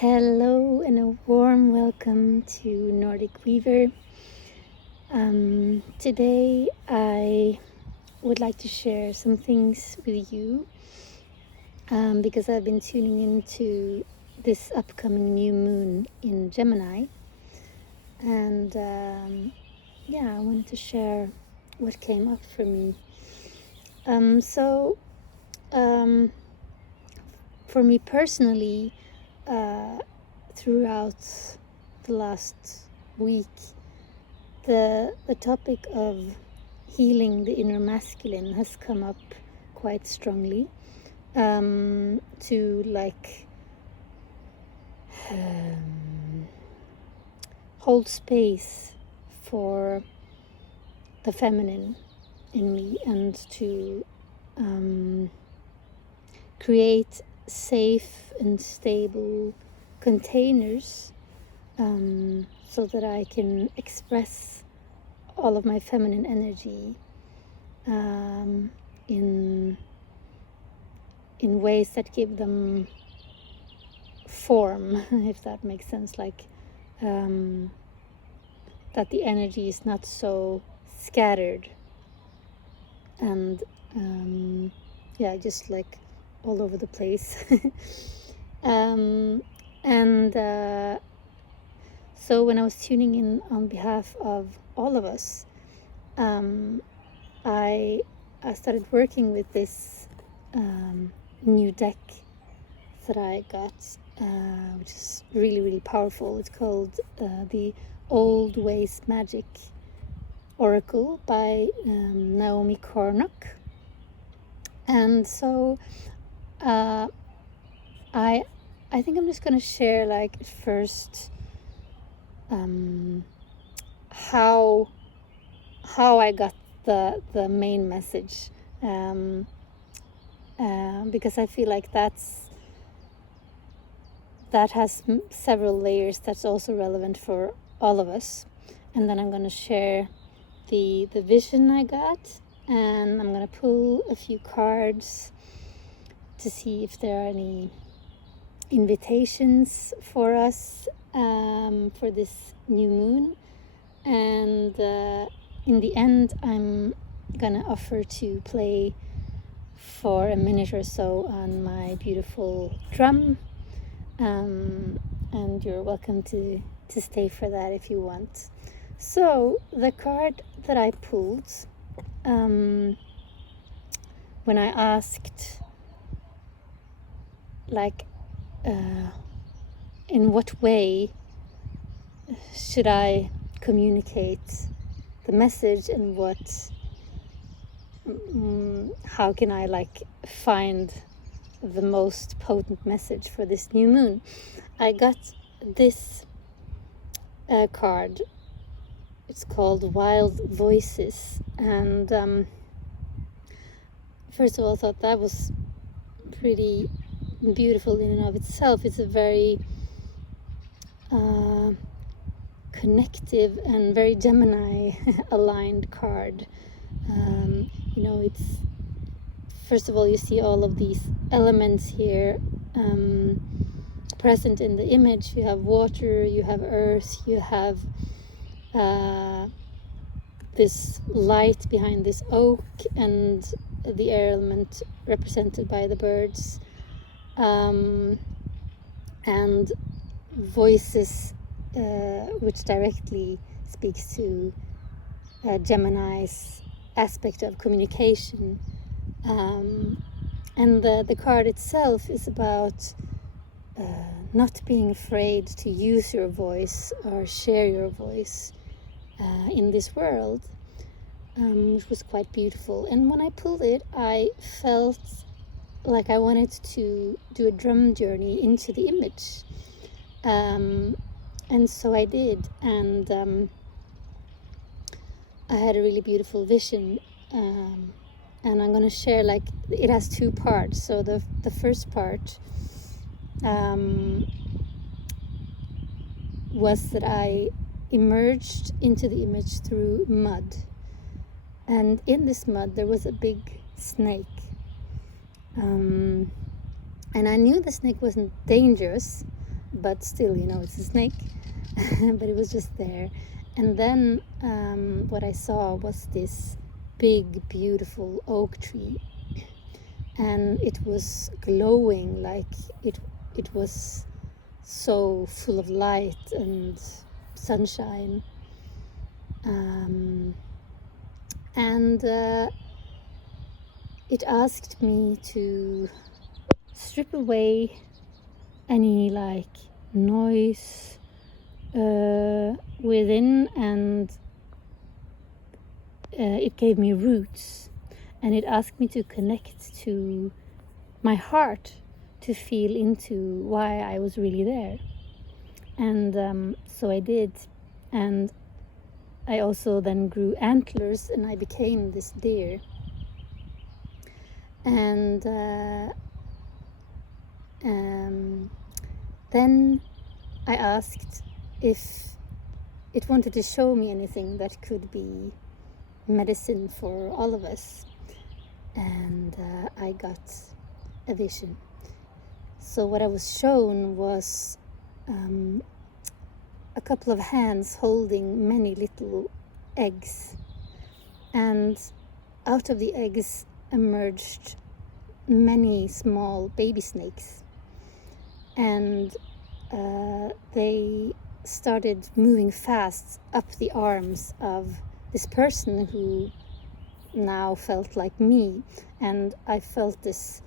Hello and a warm welcome to Nordic Weaver. Today I would like to share some things with you because I've been tuning into this upcoming new moon in Gemini, and I wanted to share what came up for me. For me personally, throughout the last week, the topic of healing the inner masculine has come up quite strongly, to hold space for the feminine in me, and to create safe and stable containers so that I can express all of my feminine energy in ways that give them form, if that makes sense, that the energy is not so scattered and just all over the place. So when I was tuning in on behalf of all of us, I started working with this new deck that I got, which is really, really powerful. It's called the Old Ways Magic Oracle by Naomi Cornock. And so I think I'm just going to share first how I got the main message, because I feel like that has several layers that's also relevant for all of us. And then I'm going to share the vision I got, and I'm going to pull a few cards to see if there are any invitations for us for this new moon. And in the end, I'm gonna offer to play for a minute or so on my beautiful drum, and you're welcome to stay for that if you want. So the card that I pulled, when I asked in what way should I communicate the message, and how can I find the most potent message for this new moon, I got this card. It's called Wild Voices, and first of all, I thought that was pretty beautiful in and of itself. It's a very connective and very Gemini aligned card. It's, first of all, you see all of these elements here present in the image. You have water, you have earth, you have this light behind this oak, and the air element represented by the birds, and voices, which directly speaks to Gemini's aspect of communication. And the card itself is about not being afraid to use your voice or share your voice in this world, which was quite beautiful. And when I pulled it, I felt like I wanted to do a drum journey into the image, and so I did, and I had a really beautiful vision, and I'm going to share, it has two parts. So the first part was that I emerged into the image through mud, and in this mud there was a big snake, and I knew the snake wasn't dangerous, but still, you know, it's a snake. But it was just there. And then what I saw was this big, beautiful oak tree, and it was glowing, like it was so full of light and sunshine. And it asked me to strip away any like noise within, and it gave me roots, and it asked me to connect to my heart, to feel into why I was really there. And so I did, and I also then grew antlers, and I became this deer. And then I asked if it wanted to show me anything that could be medicine for all of us, and I got a vision. So what I was shown was a couple of hands holding many little eggs, and out of the eggs emerged many small baby snakes, and they started moving fast up the arms of this person who now felt like me. And I felt this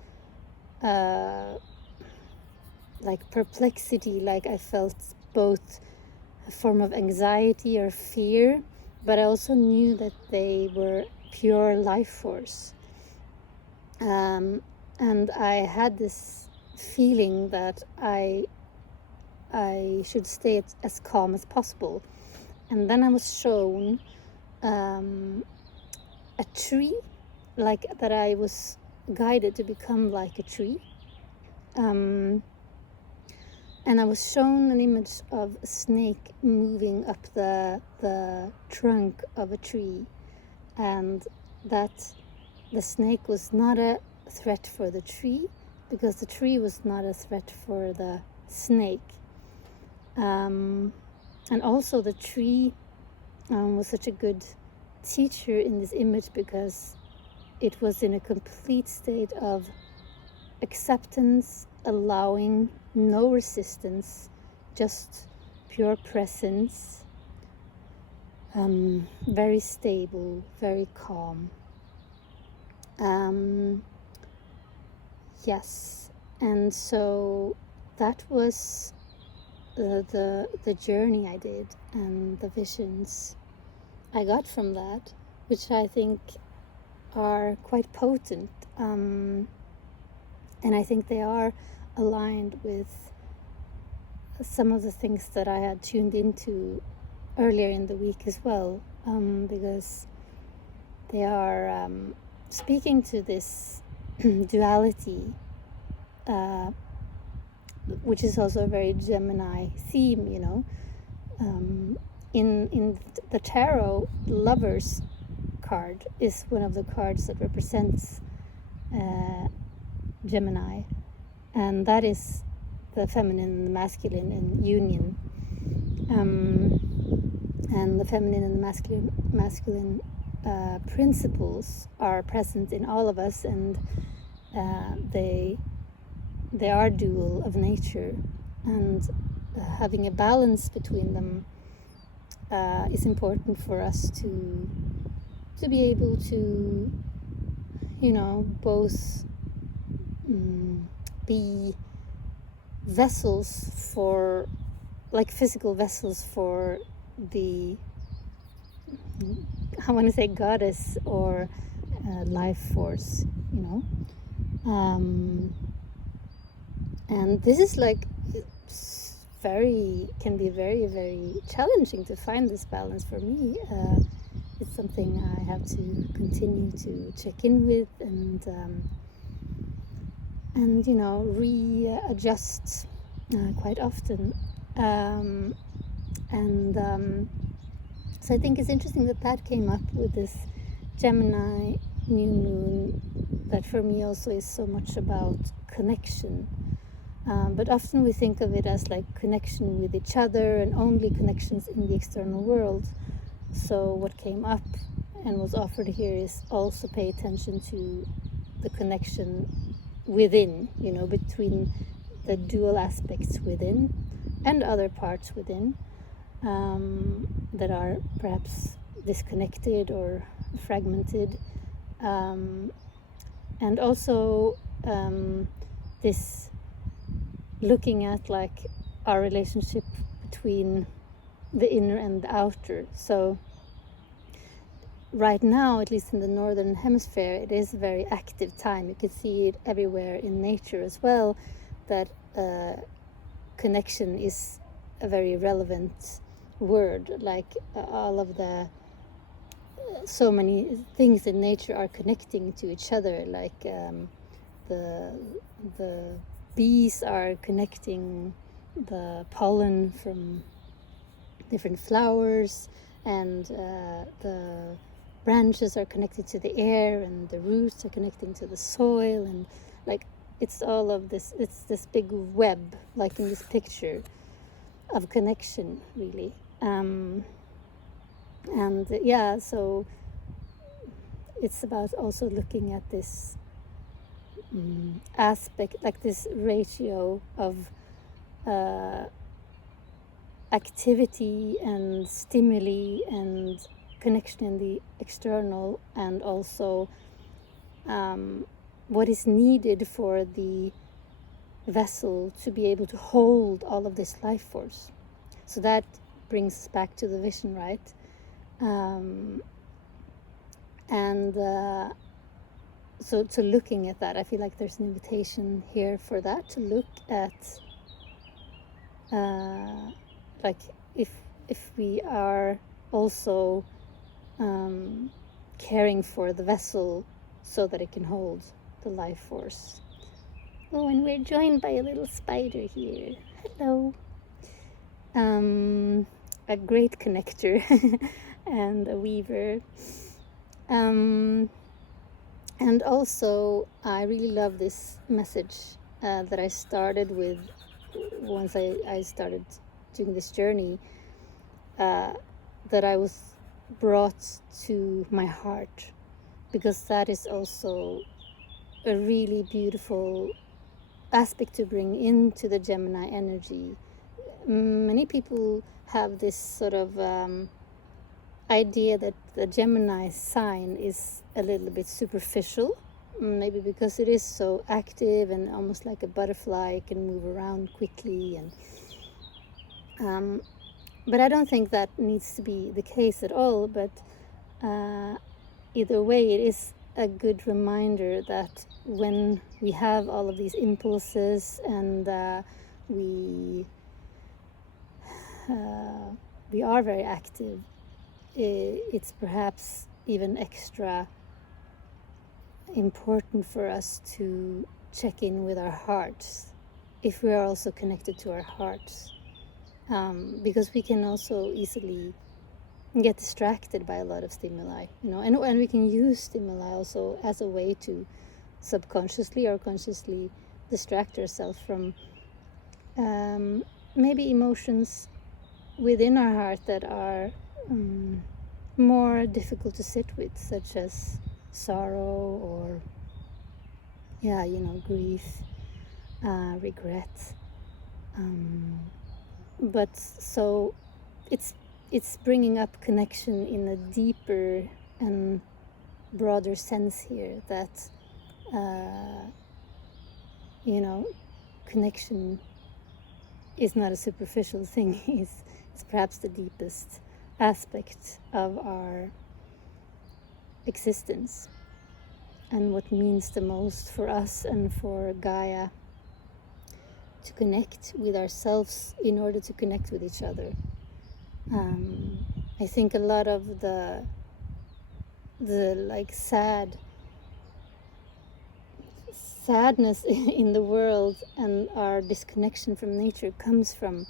like perplexity, like I felt both a form of anxiety or fear, but I also knew that they were pure life force. And I had this feeling that I should stay as calm as possible. And then I was shown a tree, like that I was guided to become like a tree. And I was shown an image of a snake moving up the trunk of a tree, and that the snake was not a threat for the tree, because the tree was not a threat for the snake. And also the tree was such a good teacher in this image, because it was in a complete state of acceptance, allowing, no resistance, just pure presence, very stable, very calm. Yes, and so that was the journey I did, and the visions I got from that, which I think are quite potent, and I think they are aligned with some of the things that I had tuned into earlier in the week as well, because they are speaking to this duality, which is also a very Gemini theme, you know. In the tarot, Lovers card is one of the cards that represents Gemini, and that is the feminine and the masculine in union. And the feminine and the masculine principles are present in all of us, and they are dual of nature, and having a balance between them is important for us to be able to, you know, both be vessels for, like physical vessels for the, I want to say goddess or life force, you know. And this is like, can be very, very challenging to find this balance for me. It's something I have to continue to check in with, and you know, readjust quite often. So I think it's interesting that came up with this Gemini new moon, that for me also is so much about connection. But often we think of it as like connection with each other and only connections in the external world. So what came up and was offered here is also pay attention to the connection within, between the dual aspects within and other parts within that are perhaps disconnected or fragmented. And also this looking at like our relationship between the inner and the outer. So right now, at least in the northern hemisphere, it is a very active time. You can see it everywhere in nature as well, that connection is a very relevant word. Like all of the so many things in nature are connecting to each other, like the bees are connecting the pollen from different flowers, and the branches are connected to the air, and the roots are connecting to the soil, and like it's all of this, it's this big web, like in this picture, of connection, really. And yeah, so it's about also looking at this aspect, like this ratio of activity and stimuli and connection in the external, and also what is needed for the vessel to be able to hold all of this life force. So that brings us back to the vision, right? So to looking at that, I feel like there's an invitation here for that, to look at like if we are also caring for the vessel so that it can hold the life force. Oh, and we're joined by a little spider here. Hello. A great connector and a weaver. And also, I really love this message that I started with once I started doing this journey, that I was brought to my heart, because that is also a really beautiful aspect to bring into the Gemini energy. Many people have this sort of idea that the Gemini sign is a little bit superficial, maybe because it is so active and almost like a butterfly, it can move around quickly, and but I don't think that needs to be the case at all. But either way, it is a good reminder that when we have all of these impulses and we are very active, it's perhaps even extra important for us to check in with our hearts, if we are also connected to our hearts, because we can also easily get distracted by a lot of stimuli, and we can use stimuli also as a way to subconsciously or consciously distract ourselves from maybe emotions within our heart that are more difficult to sit with, such as sorrow or grief, regret. But so it's bringing up connection in a deeper and broader sense here, that connection is not a superficial thing. It's perhaps the deepest aspect of our existence, and what means the most for us and for Gaia to connect with ourselves in order to connect with each other. I think a lot of the like sadness in the world and our disconnection from nature comes from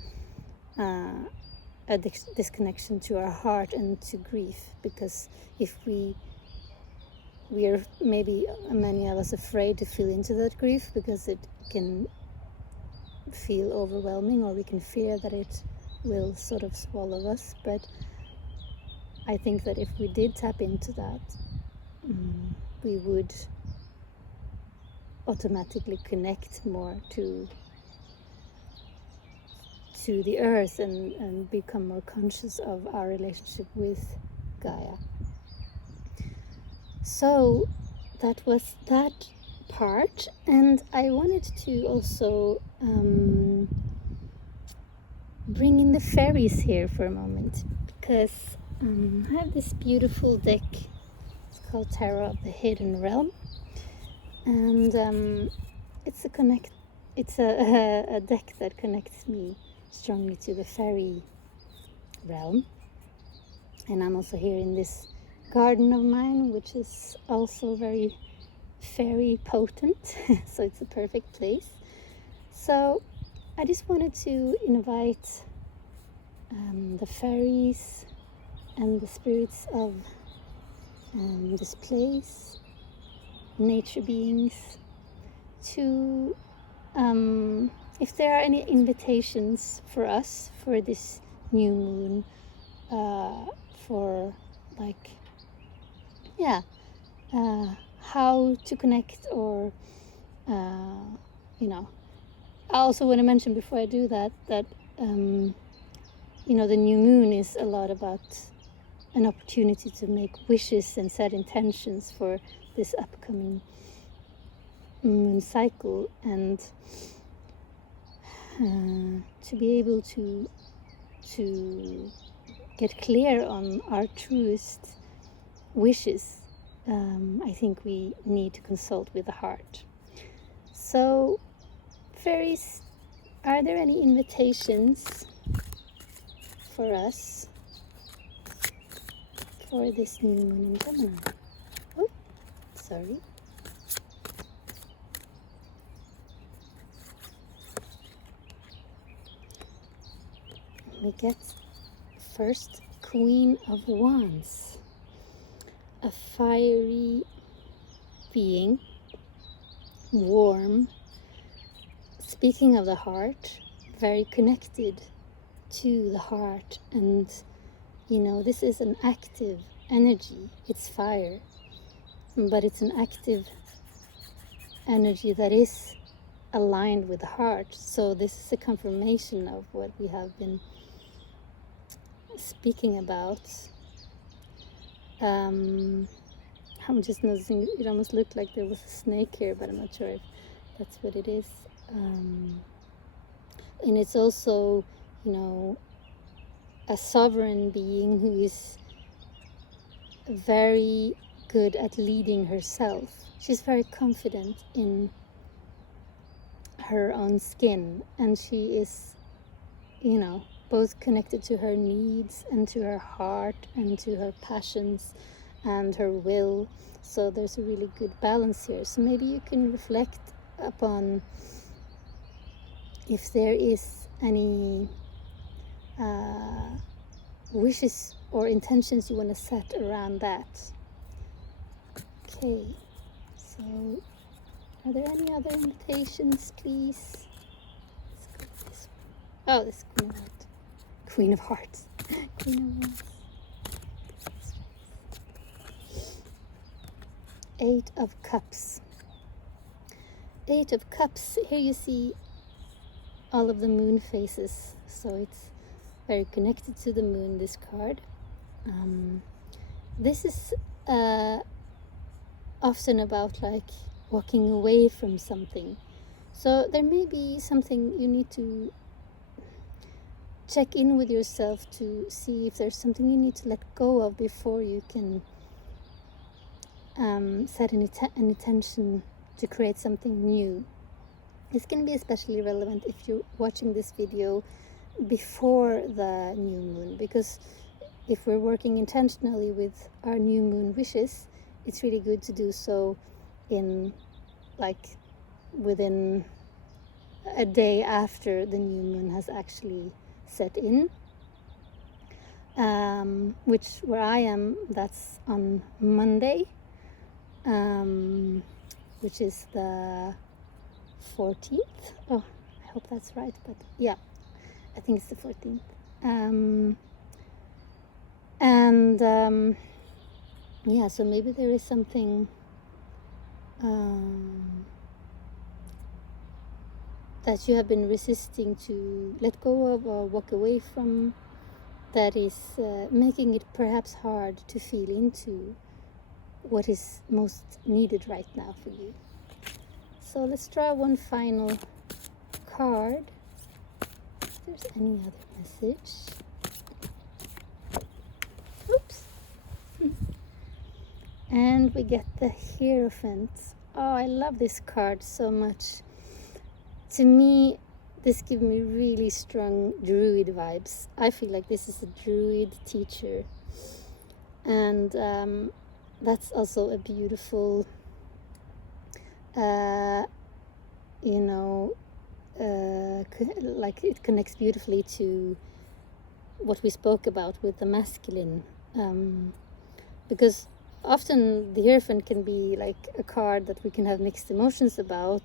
a disconnection to our heart and to grief, because if we are maybe many of us afraid to feel into that grief, because it can feel overwhelming, or we can fear that it will sort of swallow us. But I think that if we did tap into that, we would automatically connect more to the earth and become more conscious of our relationship with Gaia. So that was that part, and I wanted to also bring in the fairies here for a moment, because I have this beautiful deck. It's called Tarot of the Hidden Realm, and it's a deck that connects me strongly to the fairy realm. And I'm also here in this garden of mine, which is also very fairy potent, so it's a perfect place. So I just wanted to invite the fairies and the spirits of this place, nature beings, to if there are any invitations for us for this new moon, for like how to connect, or I also want to mention before I do that the new moon is a lot about an opportunity to make wishes and set intentions for this upcoming moon cycle, and to be able to get clear on our truest wishes. I think we need to consult with the heart. So, fairies, are there any invitations for us for this new moon in Gemini? Oh, sorry. We get first Queen of Wands, a fiery being, warm, speaking of the heart, very connected to the heart. And this is an active energy. It's fire, but it's an active energy that is aligned with the heart. So this is a confirmation of what we have been speaking about. I'm just noticing it almost looked like there was a snake here, but I'm not sure if that's what it is. And it's also, a sovereign being who is very good at leading herself. She's very confident in her own skin, and she is, both connected to her needs and to her heart and to her passions and her will. So there's a really good balance here. So maybe you can reflect upon if there is any wishes or intentions you want to set around that. Okay, so are there any other invitations, please? Let's go with this one. Oh, this Queen of Hearts. Queen of Wands. Eight of Cups. Eight of Cups. Here you see all of the moon phases. So it's very connected to the moon, this card. This is often about like walking away from something. So there may be something you need to check in with yourself to see if there's something you need to let go of before you can set an intention to create something new. This can be especially relevant if you're watching this video before the new moon, because if we're working intentionally with our new moon wishes, it's really good to do so in within a day after the new moon has actually set in, which where I am, that's on Monday, which is the 14th. Oh, I hope that's right, but yeah, I think it's the 14th. Yeah, so maybe there is something that you have been resisting to let go of or walk away from, that is making it perhaps hard to feel into what is most needed right now for you. So let's draw one final card. If there's any other message. Oops. And we get the Hierophant. Oh, I love this card so much. To me, this gives me really strong druid vibes. I feel like this is a druid teacher. And that's also a beautiful, like it connects beautifully to what we spoke about with the masculine. Because often the Hierophant can be like a card that we can have mixed emotions about,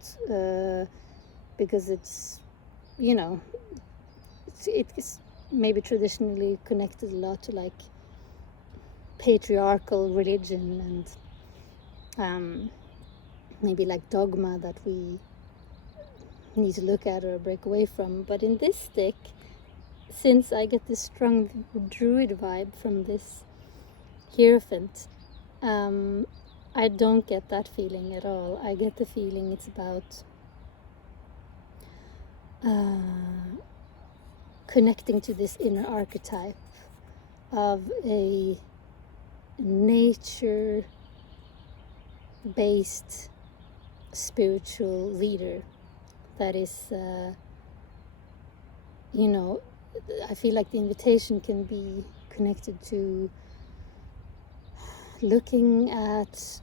because it's, it's maybe traditionally connected a lot to like patriarchal religion and maybe like dogma that we need to look at or break away from. But in this deck, since I get this strong druid vibe from this Hierophant, I don't get that feeling at all. I get the feeling it's about connecting to this inner archetype of a nature-based spiritual leader that is, I feel like the invitation can be connected to looking at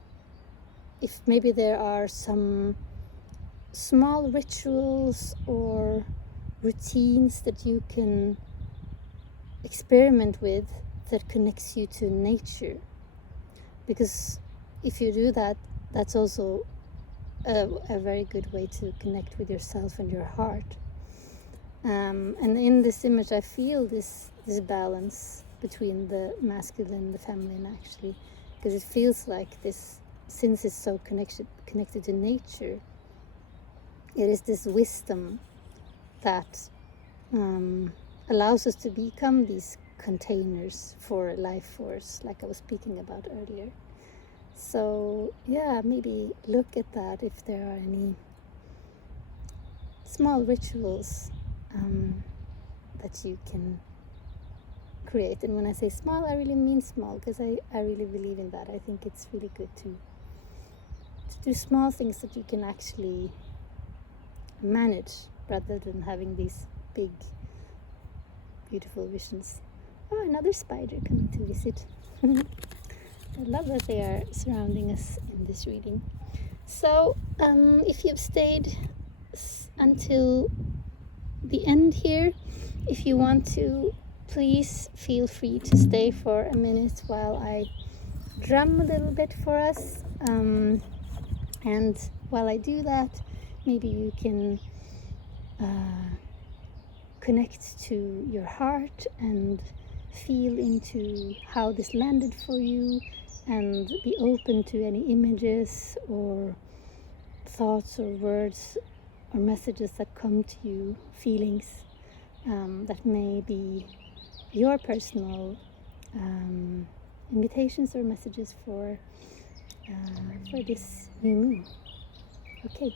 if maybe there are some small rituals or routines that you can experiment with that connects you to nature, because if you do that, that's also a very good way to connect with yourself and your heart. And in this image I feel this balance between the masculine and the feminine, actually, because it feels like this, since it's so connected to nature, it is this wisdom that allows us to become these containers for life force, like I was speaking about earlier. So yeah, maybe look at that, if there are any small rituals that you can create. And when I say small, I really mean small, because I really believe in that. I think it's really good to do small things that you can actually manage, rather than having these big beautiful visions. Oh, another spider coming to visit. I love that they are surrounding us in this reading. So if you've stayed until the end here, if you want to, please feel free to stay for a minute while I drum a little bit for us, and while I do that, maybe you can connect to your heart and feel into how this landed for you, and be open to any images or thoughts or words or messages that come to you, feelings that may be your personal invitations or messages for this new moon. Okay.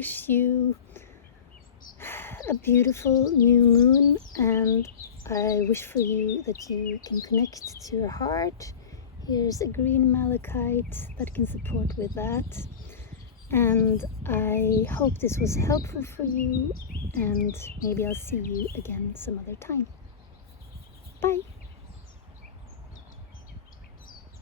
wish you a beautiful new moon, and I wish for you that you can connect to your heart. Here's a green malachite that can support with that. And I hope this was helpful for you, and maybe I'll see you again some other time. Bye!